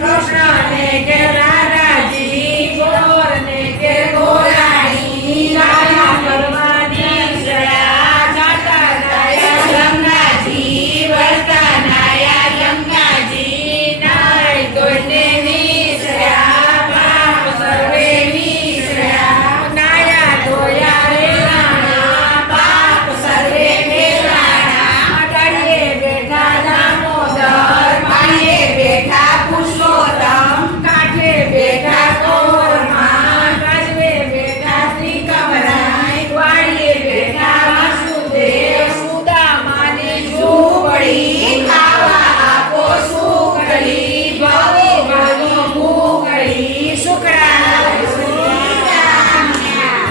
કૃષ્ણ ને કે રાધાજી, ગોર ને કે ગોરાણી, ગાયા કરવા નીકળ્યા જાતા નાયા ગંગાજી, વળતા નાયા યમુનાજી, નાય ધોઈને નીકળ્યા પાપ સર્વે નીકળ્યા, નાયા ધોયા રે નાણા પાપ સર્વે મેલાણા, ડાળીએ બેઠા દામોદર, પાણીએ બેઠા પુરુષોત્તમ, કાંઠે બેઠા કૌરવમાં, રાજવે બેઠા શ્રીકમરાય, વાડીએ બેઠા વાસુદેવ, સુદામાની ઝૂંપડી, ખાવા આપો સુખડી, ભવે ભવો ભૂખડી, સુખડા સુખી રામ્યા.